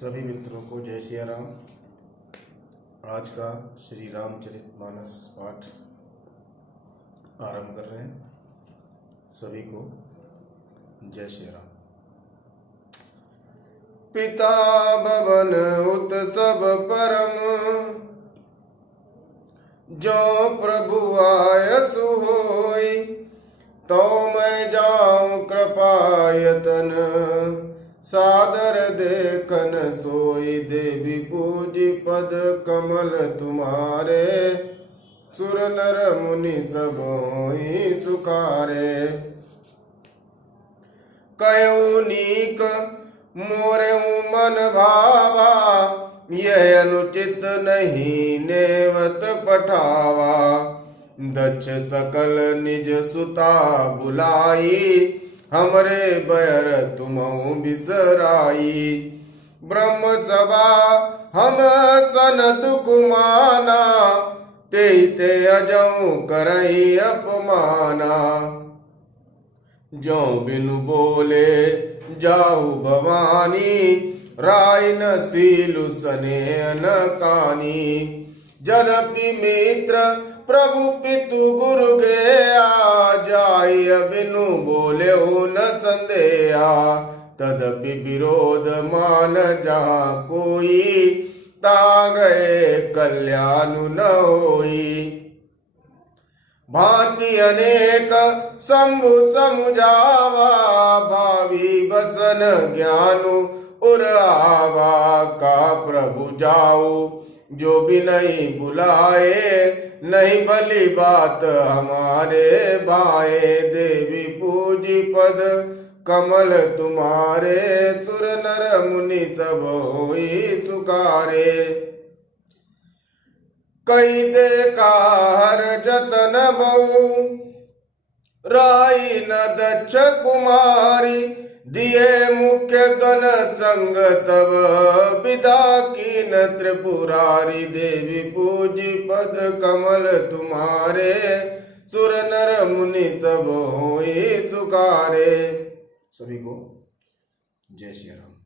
सभी मित्रों को जय सिया राम। आज का श्री रामचरितमानस पाठ आरंभ कर रहे हैं। सभी को जय सिया राम। पिता भवन उत्सव परम, जो प्रभु आयसु होई, तो मैं जाऊं कृपायतन, सादर देखन सोई। देवी पूजी पद कमल तुम्हारे, सुर नर मुनि सब होई सुखारे। कयो नीक मोरे मन भावा, यह अनुचित नहीं नेवत पठावा। दक्ष सकल निज सुता बुलाई, हमरे बैर तुमहु बिसराई। ब्रह्म सभा हम सन दुख माना, ते अजऊ करई अपमाना। जो बिनु बोले जाऊ भवानी, राय न सीलु सने न कानी। जदपि मित्र प्रभु पितु गुरु गया, जाय बिनु बोले न संदेहा। तदपि विरोध मान जहाँ कोई, ता गए कल्याण न होई। भांति अनेक शंभु समुझावा, भावी बसन ज्ञानु उर आवा। का प्रभु जाऊ जो भी नहीं बुलाए, नहीं भली बात हमारे भाए। देवी पूजी पद कमल तुम्हारे, सुर नर मुनि सब होई सुखारे। कई देखा हर जतन बहु, राई न दक्ष कुमारी। दिए मुख्य गण संग तब, विदा कीन त्रिपुरारी। देवी पूजी पद कमल तुम्हारे, सुर नर मुनि सब होई सुखारे। सभी को जय श्री राम।